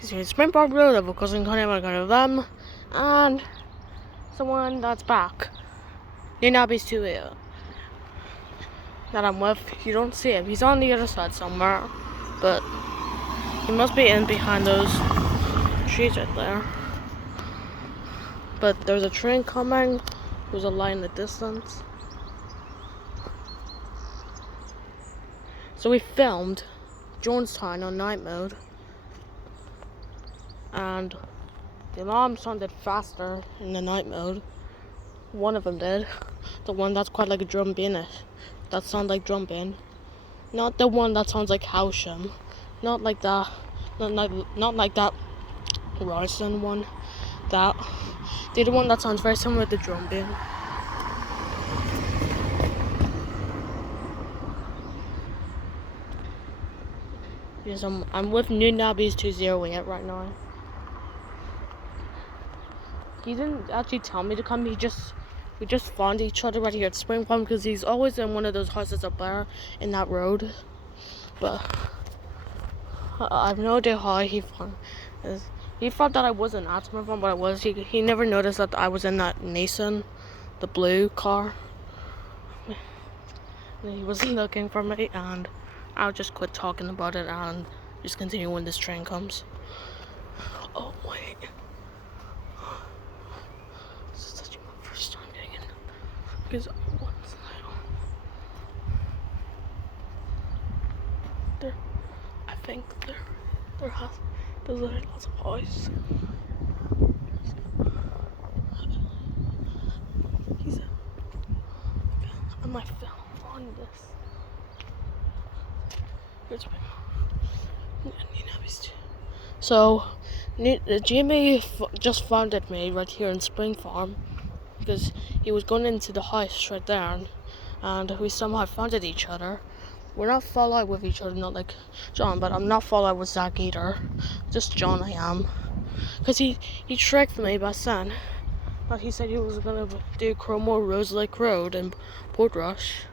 Because here's Springfarm Road of cousin Connie, I'm gonna them, and someone that's back. Newtownabbeyist too here. That I'm with. You don't see him. He's on the other side somewhere, but he must be in behind those trees right there. But there's a train coming. There's a light in the distance. So we filmed Jonestown on night mode, and the alarm sounded faster in the night mode. One of them did. The one that's quite like a drum beat in it. That sounds like drum beat. Not the one that sounds like Howsham. Not like that. Not like that Ryerson one. The other one that sounds very similar to drum beat. Yes, I'm with Newtownabbeyist 208 right now. He didn't actually tell me to come. We just found each other right here at Springfarm because he's always in one of those houses up there in that road. But I have no idea how he found this. He thought that I wasn't at Springfarm, but I was. He never noticed that I was in that Nissan, the blue car. And he was looking for me, and I'll just quit talking about it and just continue when this train comes. Oh wait. Because there, I think there's lots of boys. I might film on this. Here's Newtownabbeyist. So, Jimmy just found me right here in Springfarm, because he was going into the house right there, and we somehow found each other. We're not fallout with each other, not like John, but I'm not fallout with Zach either. Just John I am. Because he tricked me by saying that he said he was going to do Cromwell Rose Lake Road in Portrush.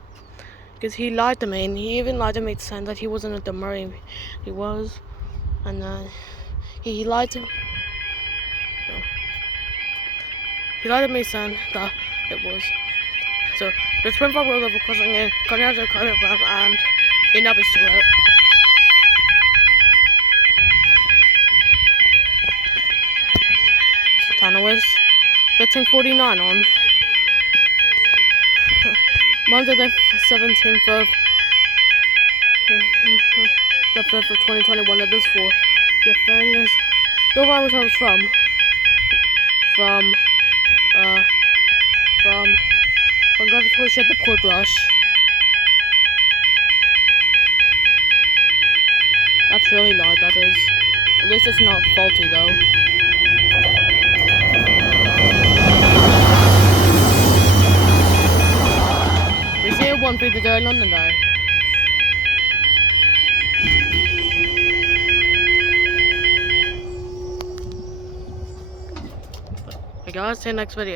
Because he lied to me, and he even lied to me saying that he wasn't at the Murray. He was. And he lied to me. No. He lied to me saying that it was. So the Springfarm Road level crossing in, cutting out the car back, and Newtownabbeyist too out. Tana was 15:49 on Monday the 17th of the 5th of 2021. That is for your fingers. No one was from Gravitation at the Portrush. That's really loud, that is. At least it's not faulty though. We see a 1 feet to go in London though. Hey guys, see you next video.